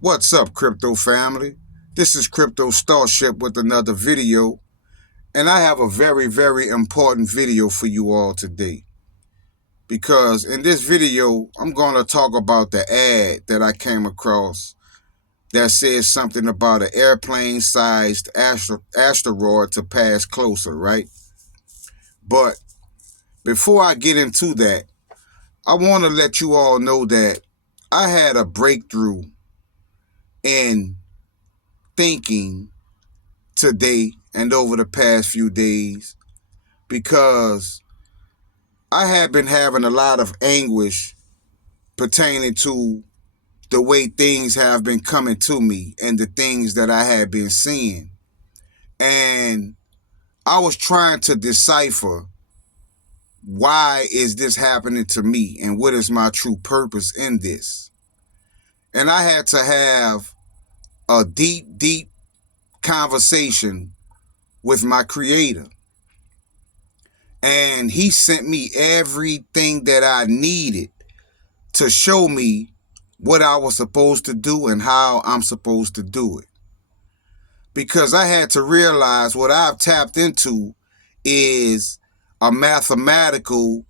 What's up, crypto family? This is Crypto Starship with another video, and I have a very important video for you all today. Because in this video, I'm going to talk about the ad that I came across that says something about an airplane-sized asteroid to pass closer, right? But before I get into that, I want to let you all know that I had a breakthrough in thinking today and over the past few days, because I have been having a lot of anguish pertaining to the way things have been coming to me and the things that I have been seeing. And I was trying to decipher, why is this happening to me and what is my true purpose in this? And I had to have a deep conversation with my creator. And he sent me everything that I needed to show me what I was supposed to do and how I'm supposed to do it. Because I had to realize what I've tapped into is a mathematical,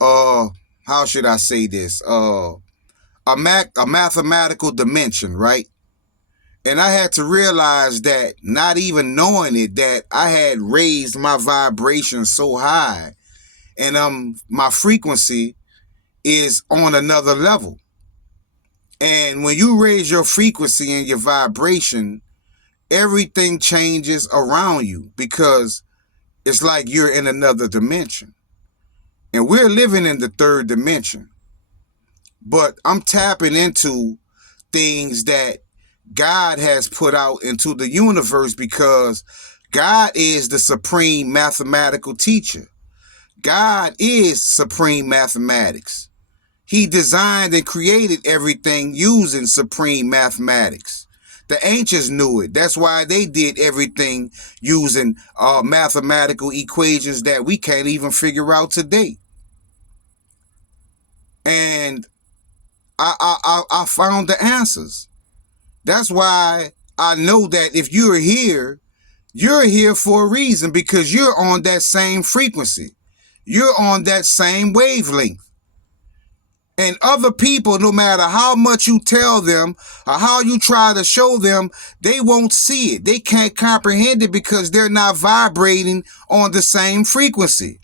how should I say this? A mathematical dimension, right? And I had to realize that, not even knowing it, that I had raised my vibration so high, and my frequency is on another level. And when you raise your frequency and your vibration, everything changes around you, because it's like you're in another dimension. And we're living in the third dimension. But I'm tapping into things that God has put out into the universe, because God is the supreme mathematical teacher. God is supreme mathematics. He designed and created everything using supreme mathematics. The ancients knew it. That's why they did everything using mathematical equations that we can't even figure out today. And I found the answers. That's why I know that if you're here for a reason, because you're on that same frequency. You're on that same wavelength. And other people, no matter how much you tell them or how you try to show them, they won't see it. They can't comprehend it because they're not vibrating on the same frequency.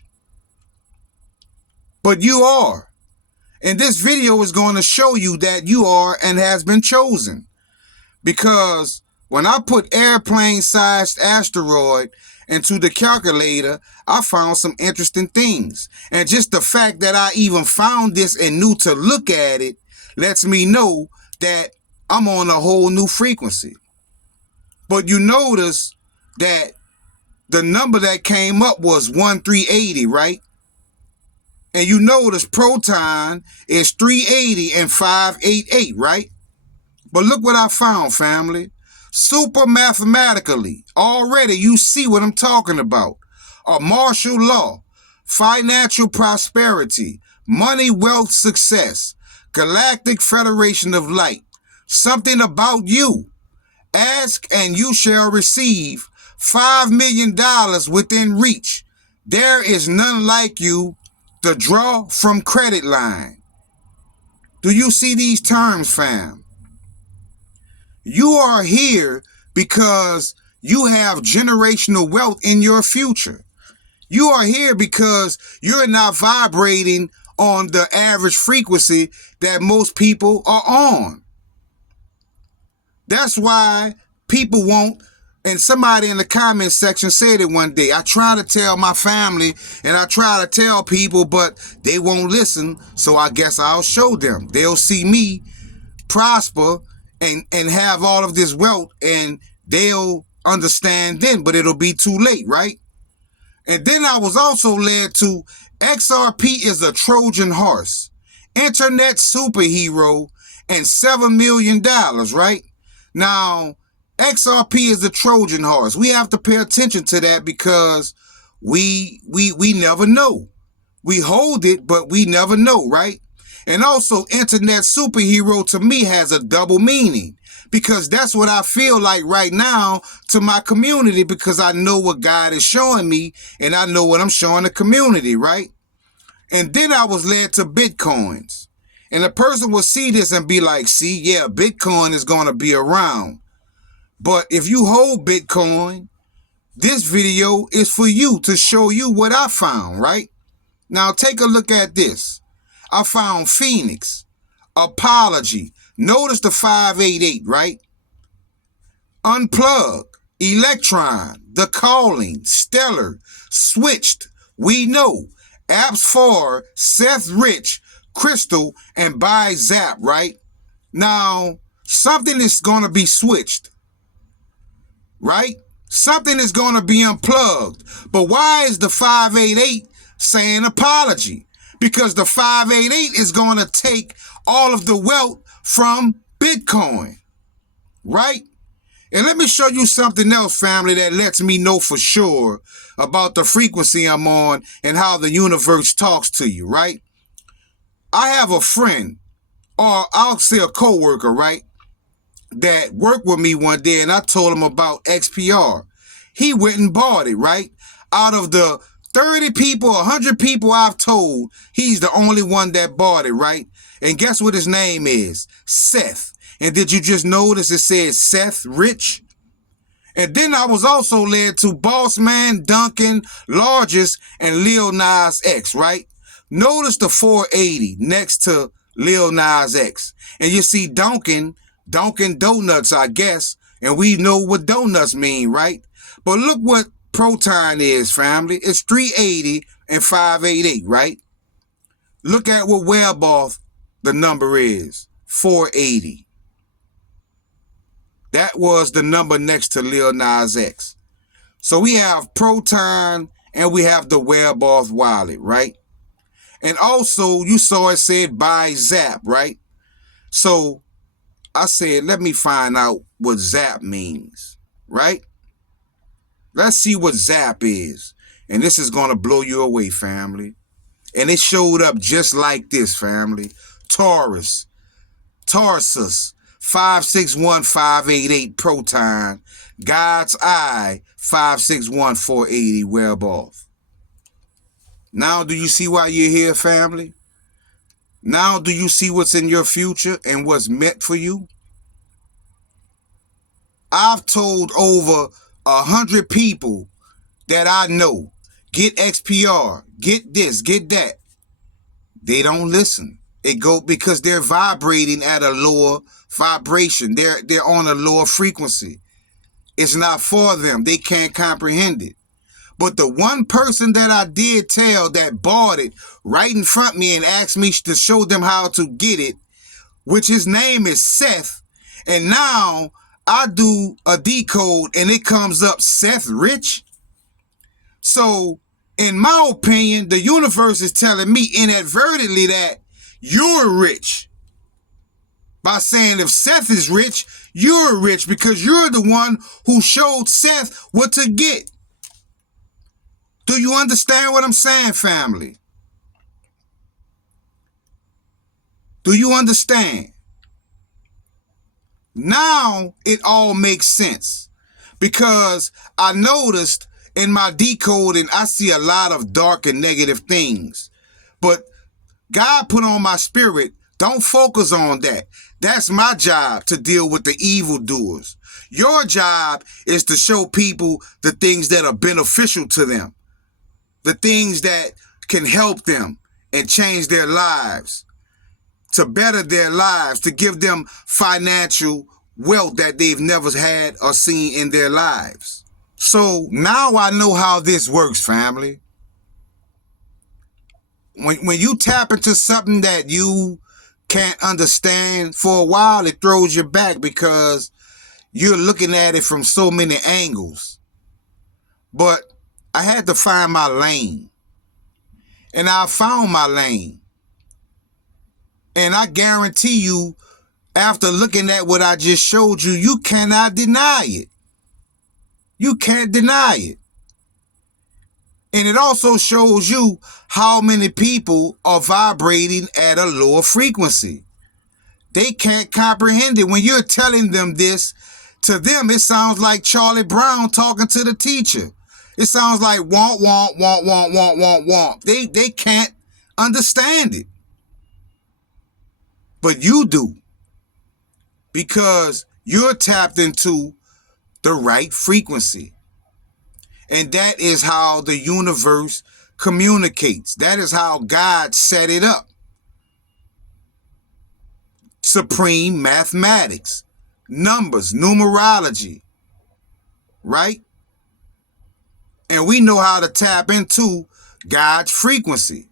But you are. And this video is going to show you that you are and has been chosen. Because when I put airplane-sized asteroid into the calculator, I found some interesting things. And just the fact that I even found this and knew to look at it lets me know that I'm on a whole new frequency. But you notice that the number that came up was 1380, right? And you notice proton is 380 and 588, right? But look what I found, family. Super mathematically, already you see what I'm talking about. A martial law, financial prosperity, money, wealth, success, galactic federation of light, something about you. Ask and you shall receive. $5 million within reach. There is none like you. The draw from credit line. Do you see these terms, fam? You are here because you have generational wealth in your future. You are here because you're not vibrating on the average frequency that most people are on. That's why people won't, and somebody in the comment section said it one day, I try to tell my family and I try to tell people, but they won't listen, so I guess I'll show them. They'll see me prosper and have all of this wealth, and they'll understand then, but it'll be too late, right? And then I was also led to XRP is a Trojan horse, internet superhero, and $7 million, right? Now, XRP is a Trojan horse. We have to pay attention to that, because we never know. We hold it, but we never know, right? And also, internet superhero to me has a double meaning, because that's what I feel like right now to my community, because I know what God is showing me and I know what I'm showing the community, right? And then I was led to Bitcoins. And a person will see this and be like, see, yeah, Bitcoin is going to be around. But if you hold Bitcoin, this video is for you, to show you what I found, right? Now take a look at this. I found Phoenix, Apology. Notice the 588, right? Unplug, Electron, The Calling, Stellar, Switched, We Know, Apps for, Seth Rich, Crystal, and By Zap, right? Now, something is going to be switched, right? Something is going to be unplugged. But why is the 588 saying apology? Because the 588 is going to take all of the wealth from Bitcoin, right? And let me show you something else, family, that lets me know for sure about the frequency I'm on and how the universe talks to you, right? I have a friend, or I'll say a coworker, right, that worked with me one day, and I told him about XPR. He went and bought it, right? Out of the 30 people, 100 people I've told, he's the only one that bought it, right? And guess what his name is? Seth. And did you just notice it said Seth Rich? And then I was also led to Bossman, Duncan, Largest, and Lil Nas X, right? Notice the 480 next to Lil Nas X. And you see Duncan Donuts, I guess. And we know what donuts mean, right? But look what Proton is, family. It's 380 and 588, right? Look at what webauth the number is, 480. That was the number next to Lil Nas X. So we have Proton and we have the webauth wallet, right? And also you saw it said By Zap, right? So I said, let me find out what Zap means, right? Let's see what Zap is. And this is going to blow you away, family. And it showed up just like this, family. Tarsus, 561588 Proton, God's Eye, 561480 webauth. Now do you see why you're here, family? Now do you see what's in your future and what's meant for you? I've told over 100 people that I know, get XPR, get this, get that. They don't listen. It go because they're vibrating at a lower vibration. They're on a lower frequency. It's not for them. They can't comprehend it. But the one person that I did tell that bought it right in front of me and asked me to show them how to get it, which his name is Seth, and now I do a decode and it comes up Seth Rich. So in my opinion, the universe is telling me inadvertently that you're rich. By saying if Seth is rich, you're rich because you're the one who showed Seth what to get. Do you understand what I'm saying, family? Do you understand? Now it all makes sense, because I noticed in my decoding, I see a lot of dark and negative things. But God put on my spirit, don't focus on that. That's my job, to deal with the evildoers. Your job is to show people the things that are beneficial to them, the things that can help them and change their lives, to better their lives, to give them financial wealth that they've never had or seen in their lives. So now I know how this works, family. When you tap into something that you can't understand for a while, it throws you back because you're looking at it from so many angles. But I had to find my lane. And I found my lane. And I guarantee you, after looking at what I just showed you, you cannot deny it. You can't deny it. And it also shows you how many people are vibrating at a lower frequency. They can't comprehend it. When you're telling them this, to them, it sounds like Charlie Brown talking to the teacher. It sounds like womp, womp, womp, womp, womp, womp, womp. They can't understand it. But you do. Because you're tapped into the right frequency. And that is how the universe communicates. That is how God set it up. Supreme mathematics, numbers, numerology, right? And we know how to tap into God's frequency.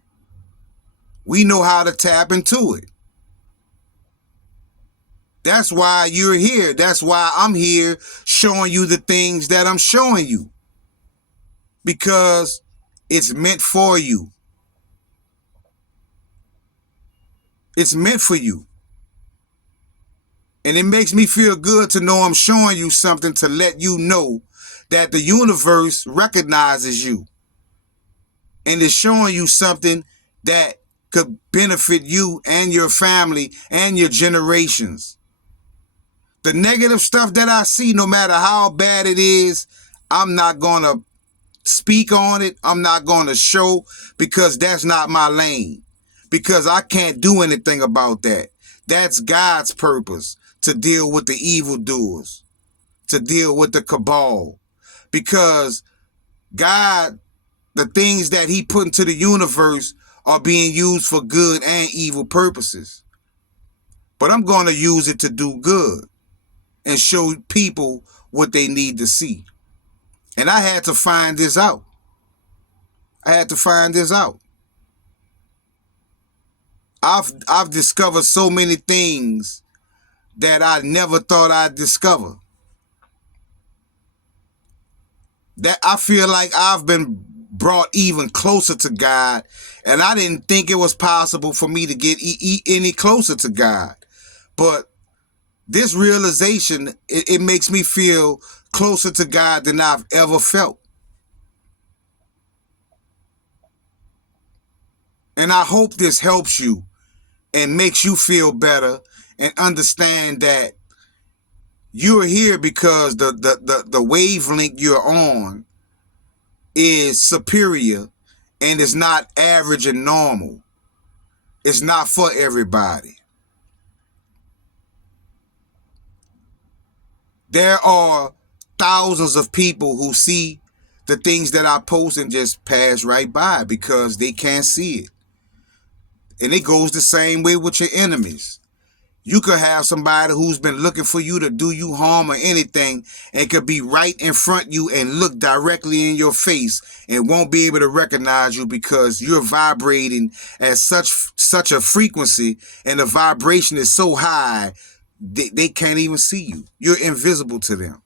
We know how to tap into it. That's why you're here. That's why I'm here showing you the things that I'm showing you. Because it's meant for you. It's meant for you. And it makes me feel good to know I'm showing you something to let you know that the universe recognizes you. And is showing you something that could benefit you and your family and your generations. The negative stuff that I see, no matter how bad it is, I'm not going to speak on it. I'm not going to show, because that's not my lane. Because I can't do anything about that. That's God's purpose, to deal with the evildoers, to deal with the cabal. Because God, the things that he put into the universe are being used for good and evil purposes. But I'm going to use it to do good and show people what they need to see. And I had to find this out. I had to find this out. I've discovered so many things that I never thought I'd discover. That I feel like I've been brought even closer to God, and I didn't think it was possible for me to get any closer to God. But this realization, it makes me feel closer to God than I've ever felt. And I hope this helps you and makes you feel better and understand that you're here because the wavelength you're on is superior and it's not average and normal. It's not for everybody. There are thousands of people who see the things that I post and just pass right by because they can't see it. And it goes the same way with your enemies. You could have somebody who's been looking for you to do you harm or anything and could be right in front of you and look directly in your face and won't be able to recognize you because you're vibrating at such a frequency and the vibration is so high they can't even see you. You're invisible to them.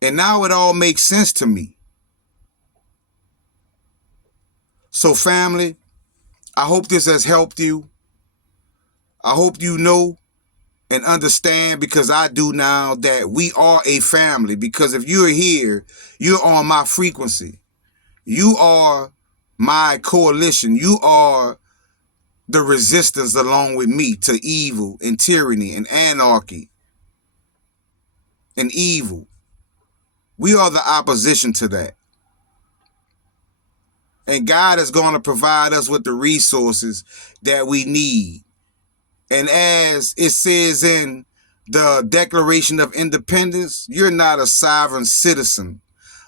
And now it all makes sense to me. So family, I hope this has helped you. I hope you know and understand, because I do now, that we are a family. Because if you're here, you're on my frequency. You are my coalition. You are the resistance along with me to evil and tyranny and anarchy and evil. We are the opposition to that. And God is going to provide us with the resources that we need. And as it says in the Declaration of Independence, you're not a sovereign citizen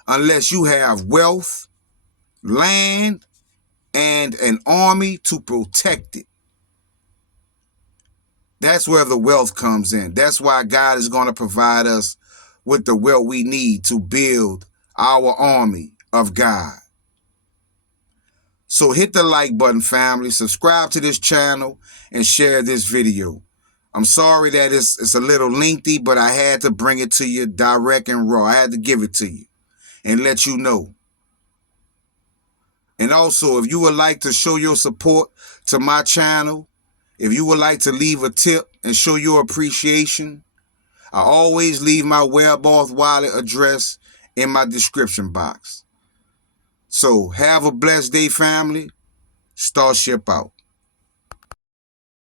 unless you have wealth, land, and an army to protect it. That's where the wealth comes in. That's why God is going to provide us with the wealth we need to build our army of God. So hit the like button, family. Subscribe to this channel and share this video. I'm sorry that it's a little lengthy, but I had to bring it to you direct and raw. I had to give it to you and let you know. And also, if you would like to show your support to my channel, if you would like to leave a tip and show your appreciation, I always leave my webauth wallet address in my description box. So have a blessed day, family. Starship out.